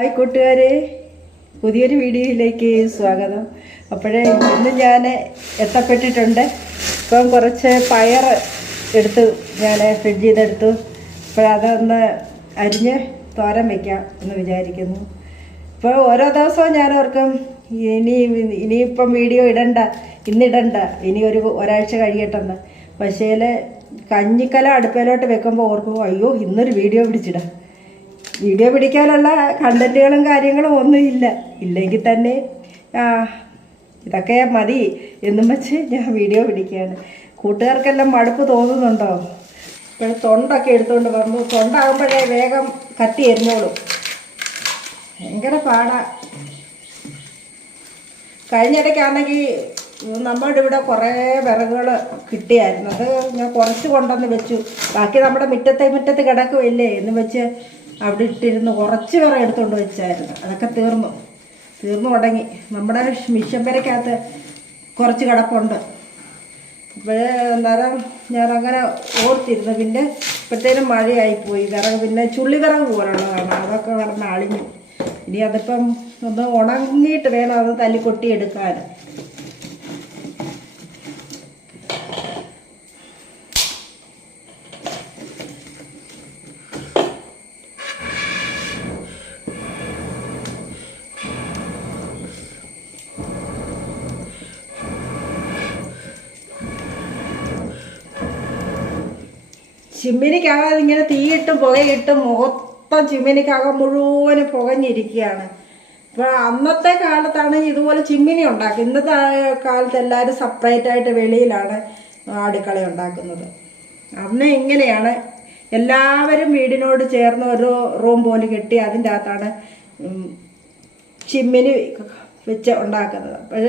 Hi കൂട്ടുകാരെ, പുതിയൊരു വീഡിയോയിലേക്ക് സ്വാഗതം. അപ്പോഴേ ഇന്ന് ഞാൻ എത്തപ്പെട്ടിട്ടുണ്ട്. ഇപ്പം കുറച്ച് പയർ എടുത്ത് ഞാൻ ഫ്രിഡ്ജിൽ നിന്ന് എടുത്തു. അപ്പോഴതൊന്ന് അരിഞ്ഞ് തോരൻ വയ്ക്കാം എന്ന് വിചാരിക്കുന്നു. ഇപ്പോൾ ഓരോ ദിവസവും ഞാൻ ഓർക്കും ഇനിയിപ്പം വീഡിയോ ഇന്നിടണ്ട, ഇനി ഒരാഴ്ച കഴിയട്ടെന്ന്. പക്ഷേ കഞ്ഞിക്കലം അടുപ്പിലോട്ട് വെക്കുമ്പോൾ ഓർക്കും, അയ്യോ ഇന്നൊരു വീഡിയോ പിടിച്ചിടാം. വീഡിയോ പിടിക്കാനുള്ള കണ്ടൻറ്റുകളും കാര്യങ്ങളും ഒന്നും ഇല്ലെങ്കിൽ തന്നെ ഇതൊക്കെ മതി എന്നും വെച്ച് ഞാൻ വീഡിയോ പിടിക്കുകയാണ്. കൂട്ടുകാർക്കെല്ലാം മടുപ്പ് തോന്നുന്നുണ്ടോ? ഇപ്പോൾ തൊണ്ടൊക്കെ എടുത്തുകൊണ്ട് വന്നു. തൊണ്ടാകുമ്പോഴേ വേഗം കത്തി എരിഞ്ഞോളും. ഭയങ്കര പാടാ. കഴിഞ്ഞിടയ്ക്കാണെങ്കിൽ നമ്മുടെ ഇവിടെ കുറേ വിറകുകൾ കിട്ടിയായിരുന്നു. അത് ഞാൻ കുറച്ച് കൊണ്ടുവന്ന് വെച്ചു. ബാക്കി നമ്മുടെ മുറ്റത്ത് കിടക്കുമല്ലേ എന്ന് വെച്ച് അവിടെ ഇട്ടിരുന്ന് കുറച്ച് വിറക് എടുത്തുകൊണ്ട് വെച്ചായിരുന്നു. അതൊക്കെ തീർന്നു തുടങ്ങി. നമ്മുടെ മിഷൻ പെരക്കകത്ത് കുറച്ച് കിടപ്പുണ്ട്. അപ്പോഴേ അന്നേരം ഞാനങ്ങനെ ഓർത്തിരുന്നു. പിന്നെ ഇപ്പോഴത്തേനും മഴയായിപ്പോയി. വിറക് പിന്നെ ചുള്ളി വിറക് പോലുള്ളതാണ്. അതൊക്കെ കിടന്ന് അളിഞ്ഞു. ഇനി അതിപ്പം ഒന്ന് ഉണങ്ങിയിട്ട് വേണം അത് തല്ലിക്കൊട്ടിയെടുക്കാൻ. ചിമ്മിനിക്കകം ഇങ്ങനെ തീയിട്ടും പുകയിട്ടും മൊത്തം ചിമ്മിനിക്കകം മുഴുവനും പുകഞ്ഞിരിക്കുകയാണ്. ഇപ്പോൾ അന്നത്തെ കാലത്താണ് ഇതുപോലെ ചിമ്മിനി ഉണ്ടാക്കുക. ഇന്നത്തെ കാലത്ത് എല്ലാവരും സെപ്പറേറ്റായിട്ട് വെളിയിലാണ് അടുക്കള ഉണ്ടാക്കുന്നത്. അന്ന് ഇങ്ങനെയാണ്. എല്ലാവരും വീടിനോട് ചേർന്ന് ഒരു റൂം പോലെ കെട്ടി അതിൻ്റെ അകത്താണ് ചിമ്മിനി വെച്ച് ഉണ്ടാക്കുന്നത്. അപ്പോൾ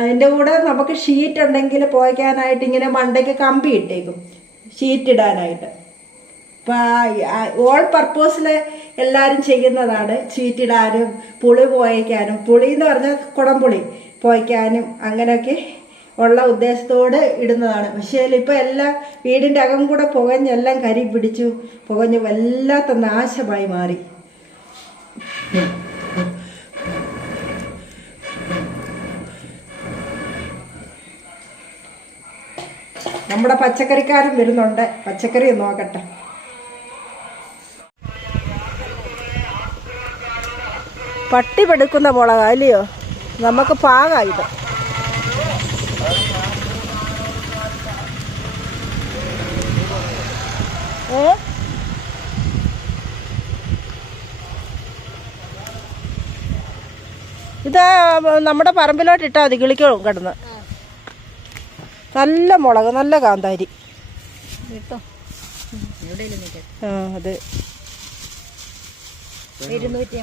അതിൻ്റെ കൂടെ നമുക്ക് ഷീറ്റ് ഉണ്ടെങ്കിൽ പുകയ്ക്കാനായിട്ട് ഇങ്ങനെ മണ്ടയ്ക്ക് കമ്പി ഇട്ടേക്കും, ഷീറ്റ് ഇടാനായിട്ട്. ഇപ്പം ഓൾ പർപ്പസിൽ എല്ലാവരും ചെയ്യുന്നതാണ്. ഷീറ്റ് ഇടാനും പുളി പുകയ്ക്കാനും, പുളി എന്ന് പറഞ്ഞാൽ കുടംപുളി പുകയ്ക്കാനും അങ്ങനെയൊക്കെ ഉള്ള ഉദ്ദേശത്തോട് ഇടുന്നതാണ്. പക്ഷേ ഇപ്പോൾ എല്ലാം വീടിൻ്റെ അകം കൂടെ പുകഞ്ഞെല്ലാം കരി പിടിച്ചു പുകഞ്ഞ് വല്ലാത്ത നാശമായി മാറി. നമ്മുടെ പച്ചക്കറിക്കാരൻ വരുന്നുണ്ട്. പച്ചക്കറി നോക്കട്ടെ. പട്ടി പെടുക്കുന്ന മുളക അല്ലയോ? നമുക്ക് പാകായത്. ഇത് നമ്മുടെ പറമ്പിലോട്ട് ഇട്ടാൽ മതി, കിളിക്കോളും കിടന്ന്. നല്ല മുളക്, നല്ല കാന്താരി. അതെ, 250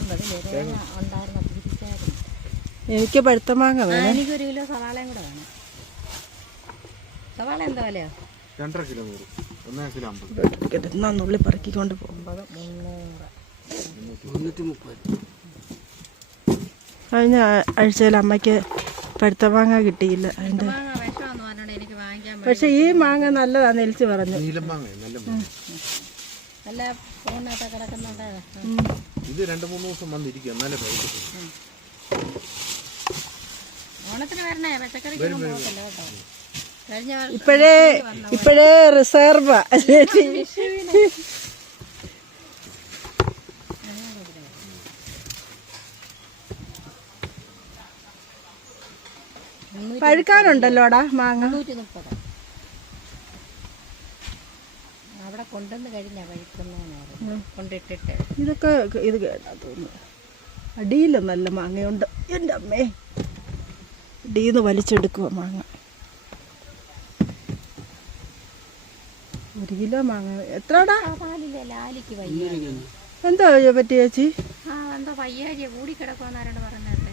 എനിക്ക് പഴുത്ത മാങ്ങ വേണം. എനിക്ക് 1 കിലോ സവാളയും കൂടെ വേണം. സവാള എന്താ വിലയാ? 2.5 കിലോ 100. നുള്ളി പറക്കിക്കൊണ്ട് പോകും. 330. കഴിഞ്ഞ ആഴ്ചയിൽ അമ്മയ്ക്ക് പഴുത്ത മാങ്ങ കിട്ടിയില്ല. അതിൻ്റെ പക്ഷെ ഈ മാങ്ങ നല്ലതാന്ന് എലിച്ച് പറഞ്ഞു. ഇത് 2-3 ദിവസം വന്നിരിക്കും. എന്നാലേ ഇപ്പോഴേ റിസർവ്. പഴുക്കാനുണ്ടല്ലോടാ മാങ്ങ. 130. അവിടെ കൊണ്ടുവന്ന് കഴിഞ്ഞാ കൊണ്ടിട്ടിട്ട് ഇതൊക്കെ ഇത് കേട്ടാ തോന്നുന്നു. അടിയിലും നല്ല മാങ്ങയുണ്ട്. എൻ്റെ അമ്മേ, അടിയിന്ന് വലിച്ചെടുക്കുക മാങ്ങ. 1 കിലോ മാങ്ങ എത്രടാ? ലാലിക്ക് വയ്യ. എന്താ പറ്റി ചേച്ചി? എന്താ വയ്യാഴിയ കൂടി കിടക്കുമെന്നാരോട് പറഞ്ഞത്.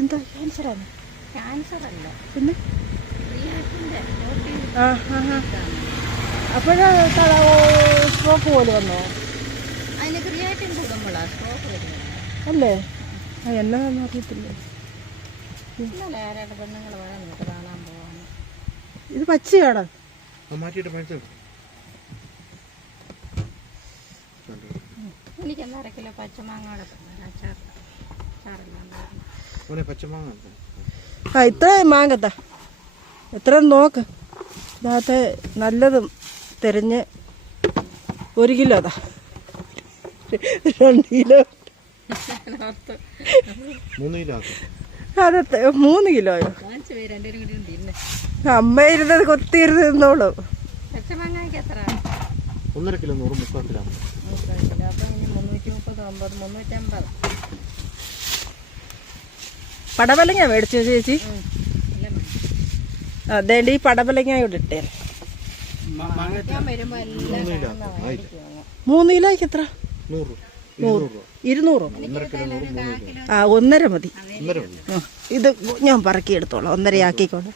എന്താ ക്യാൻസറാണ്? ക്യാൻസർ അല്ല, പിന്നെ അപ്പോഴേ സ്ട്രോക്ക് പോലെ വന്നോ? അതിന് ക്രിയാറ്റിൻ കൂടുമ്പോഴാണ് സ്ട്രോക്ക് വരുന്നത് അല്ലേ? എന്നതാണെന്ന് അറിയത്തില്ലേ. ഇന്നലെ ആരായിട്ട് പെണ്ണുങ്ങൾ വേണം നമുക്ക് കാണാൻ പോവാണ്. ഇത് പച്ചയാണ്. എനിക്ക് 1.5 കിലോ പച്ചമാങ്ങ അച്ചാർ. മോനെ പച്ചമാങ്ങ ആ ഇത്ര മാങ്ങത്താ എത്ര നോക്ക് ഇതിനകത്ത് നല്ലതും തിരഞ്ഞ് 1 കിലോ അതാ 2 കിലോ 3 കിലോ ആക്കും. അത് 3 കിലോയോ വാങ്ങിച്ചു പോയി 2 കൂടി തിന്നെ. അമ്മ ഇരുന്നത് കൊത്തിയിരുന്ന് നിന്നോളൂ. പച്ചമാങ്ങയ്ക്ക് എത്ര? 1.5 കിലോ 100 3/4 കിലോ. അപ്പം ഇനി 330, 50, 350. പടവലങ്ങ മേടിച്ചു ചേച്ചി. അതേണ്ടി ഈ പടവലങ്ങ ഇവിടെ ഇട്ടേ. ഞാൻ വരുമ്പോ എല്ലാം 3 കിലോ കാണുന്ന ആക്കും. ആയില്ല. 3 കിലോയ്ക്ക് എത്ര? 100 200. 1.5 കിലോ 100 3 കിലോ. ആ 1.5 മതി. 1.5 മതി. ആ, ഇത് ഞാൻ പറക്കി എടുത്തോളാം. 1.5 ആക്കിക്കോളാം.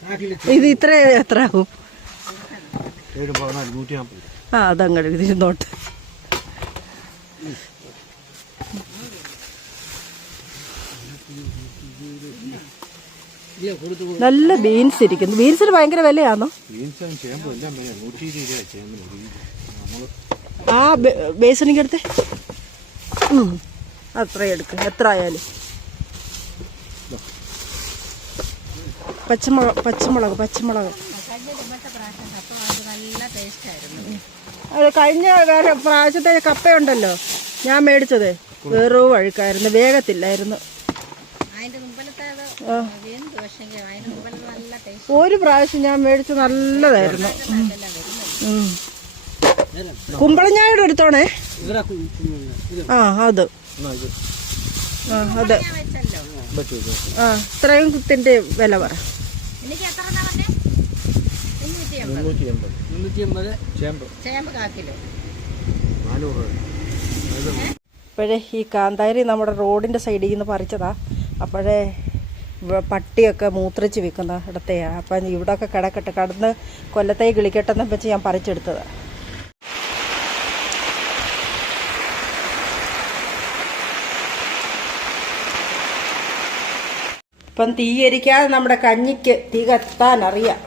ഇത് ഇത്ര എത്ര ആകും? 7 14 150. ആ അതങ്ങട് ഇരുന്നോട്ട്. നല്ല ബീൻസ് ഇരിക്കുന്നു. ബീൻസിന് ഭയങ്കര വിലയാണോ? ബീൻസും ചേമ്പും എല്ലാം വില 120 രൂപ ചേമ്പിന്. നമ്മൾ ആ ബേസണിക്ക് എടുത്തേ. അത്ര എടുക്കും എത്ര ആയാലും. പച്ചമുളക് കഴിഞ്ഞ പ്രാവശ്യം കപ്പ വാങ്ങിച്ച് നല്ല ടേസ്റ്റ് ആയിരുന്നു. അത് കഴിഞ്ഞ പ്രാവശ്യത്തെ കപ്പയുണ്ടല്ലോ ഞാൻ മേടിച്ചത് വെറും അഴുക്കായിരുന്നു, വേഗത്തില്ലായിരുന്നു. അതിന്റെ മുമ്പിലത്തെ എന്ത് പക്ഷെങ്കിൽ അതിന്റെ മുമ്പിലത്തെ നല്ല ടേസ്റ്റ്. ഒരു പ്രാവശ്യം ഞാൻ മേടിച്ച് നല്ലതായിരുന്നു. വരുന്നത്. കുമ്പളങ്ങായുടെ എടുത്തോണേ. ആ അത് ആ അതെ. ഞാൻ വെച്ചല്ലോ. ആ ഇത്രയും കുത്തിന്റെ വില പറ. എനിക്ക് എത്ര പറഞ്ഞേ? 380 ചേമ്പ് ചേമ്പ് 1/4 കിലോ. 400 രൂപ. അപ്പോഴേ ഈ കാന്താരി നമ്മുടെ റോഡിൻ്റെ സൈഡിൽ നിന്ന് പറിച്ചതാ. അപ്പോഴേ പട്ടിയൊക്കെ മൂത്രിച്ച് വിൽക്കുന്ന ഇടത്തെയാണ്. അപ്പം ഇവിടെയൊക്കെ കിടക്കട്ടെ, കടന്ന് കൊല്ലത്തേക്ക് കിളിക്കട്ടെന്ന് വെച്ച് ഞാൻ പറിച്ചെടുത്തതാണ്. ഇപ്പം തീയരിക്കാതെ നമ്മുടെ കഞ്ഞിക്ക് തീ കത്താൻ അറിയാം.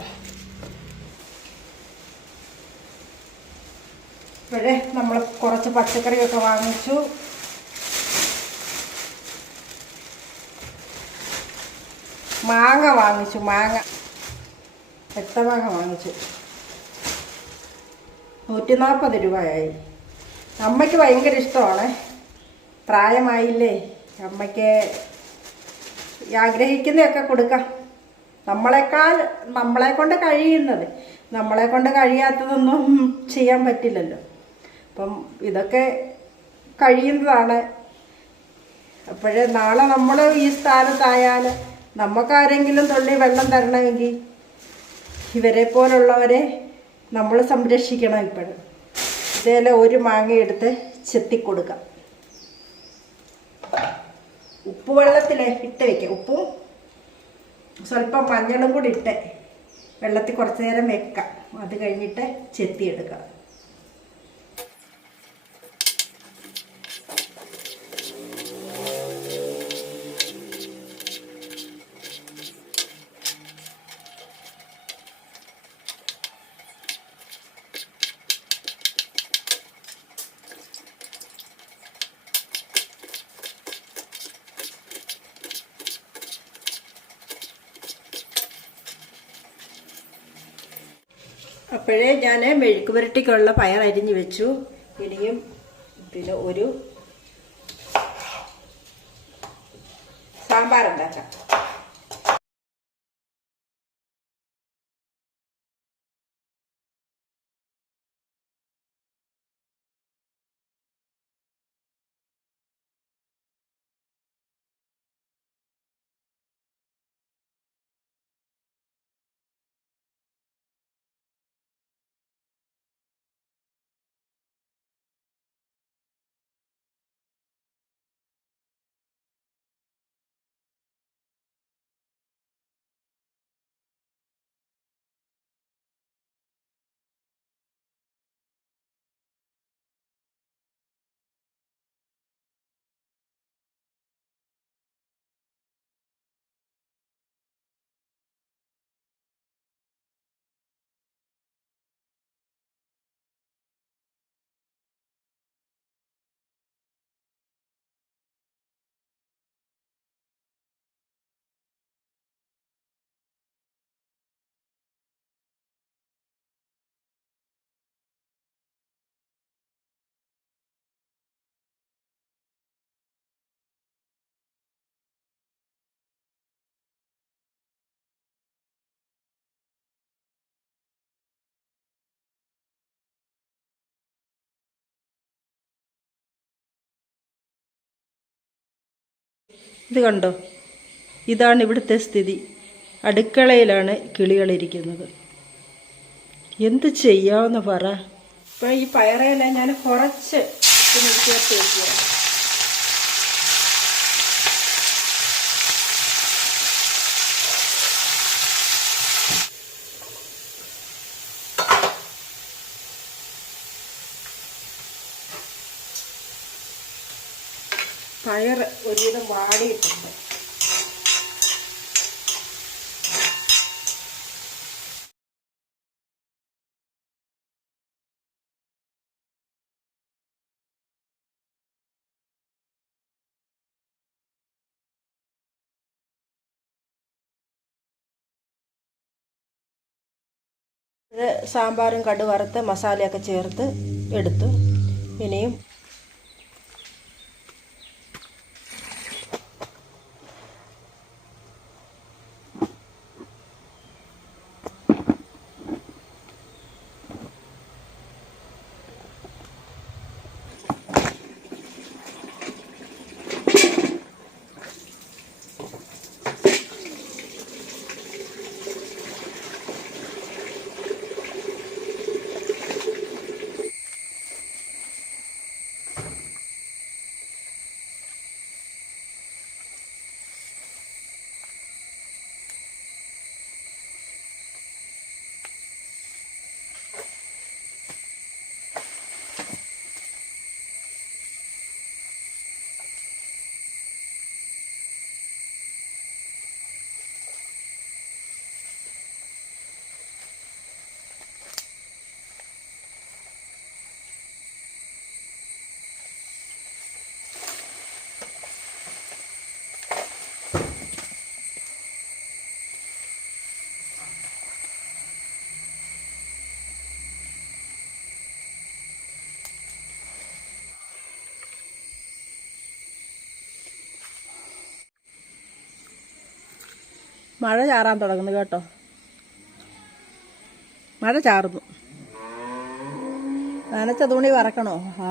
ഇപ്പോഴേ നമ്മൾ കുറച്ച് പച്ചക്കറിയൊക്കെ വാങ്ങിച്ചു. മാങ്ങ വാങ്ങിച്ചു, എട്ടമാങ്ങ വാങ്ങിച്ചു. 140 രൂപയായി. അമ്മയ്ക്ക് ഭയങ്കര ഇഷ്ടമാണ്. പ്രായമായില്ലേ, അമ്മയ്ക്ക് ആഗ്രഹിക്കുന്നതൊക്കെ കൊടുക്കാം. നമ്മളെ കൊണ്ട് കഴിയുന്നത്, നമ്മളെ കൊണ്ട് കഴിയാത്തതൊന്നും ചെയ്യാൻ പറ്റില്ലല്ലോ. അപ്പം ഇതൊക്കെ കഴിയുന്നതാണ്. അപ്പോഴേ നാളെ നമ്മൾ ഈ സ്ഥാനത്തായാൽ നമുക്കാരെങ്കിലും തുള്ളി വെള്ളം തരണമെങ്കിൽ ഇവരെ പോലുള്ളവരെ നമ്മൾ സംരക്ഷിക്കണം. ഇപ്പോഴും ഇതേലെ ഒരു മാങ്ങ എടുത്ത് ചെത്തിക്കൊടുക്കാം. ഉപ്പ് വെള്ളത്തിൽ ഇട്ട് വയ്ക്കാം. ഉപ്പും സ്വല്പം മഞ്ഞളും കൂടി ഇട്ട് വെള്ളത്തിൽ കുറച്ച് നേരം വെക്കാം. അത് കഴിഞ്ഞിട്ട് ചെത്തിയെടുക്കാം. അപ്പോഴേ ഞാൻ മെഴുക്ക് പുരട്ടിക്കുള്ള പയർ അരിഞ്ഞ് വെച്ചു. ഇനിയും പിന്നെ ഒരു സാമ്പാർ ഉണ്ടാക്കാം. ഇത് കണ്ടോ, ഇതാണ് ഇവിടുത്തെ സ്ഥിതി. അടുക്കളയിലാണ് കിളികളിരിക്കുന്നത്. എന്ത് ചെയ്യാമെന്ന് പറ. ഇപ്പം ഈ പയറയില ഞാൻ കുറച്ച് ചേർത്ത് വെക്കുക. പയർ ഒരുവിധം വാടിയിട്ടുണ്ട്. ഇത് സാമ്പാറും കടു വറുത്ത് മസാലയൊക്കെ ചേർത്ത് എടുത്തു. ഇനിയും മഴ ചാറാൻ തുടങ്ങുന്നു കേട്ടോ. മഴ ചാറുന്നു. നനച്ച തുണി വറക്കണോ? ആ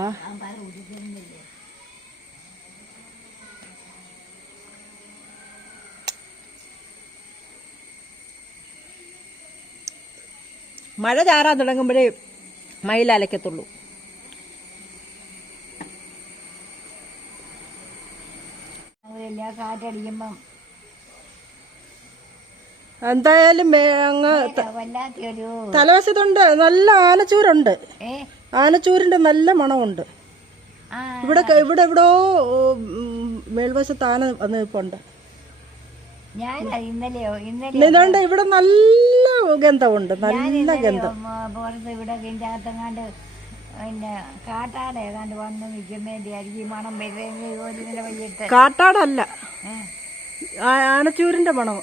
മഴ ചാറാൻ തുടങ്ങുമ്പോഴേ മയിൽ അലക്കത്തുള്ളൂ. കാറ്റടിക്കുമ്പം എന്തായാലും അങ്ങ് തലവശത്തുണ്ട് നല്ല ആനച്ചൂരുണ്ട്. ആനച്ചൂരിന്റെ നല്ല മണമുണ്ട്. ഇവിടെ എവിടോ മേൽവശത്ത് ആന വന്ന് നിൽപ്പുണ്ട്. ഇതുകൊണ്ട് ഇവിടെ നല്ല ഗന്ധമുണ്ട്. നല്ല ഗന്ധം. ഇവിടെ ഇതിനകത്തെങ്ങാണ്ട് പിന്നെ കാട്ടാട് ഏതാണ്ട് വന്ന് നിൽക്കുന്നതിന്റെ മണം വരുന്നത്. കാട്ടാടല്ല, ആനച്ചൂരിന്റെ മണം.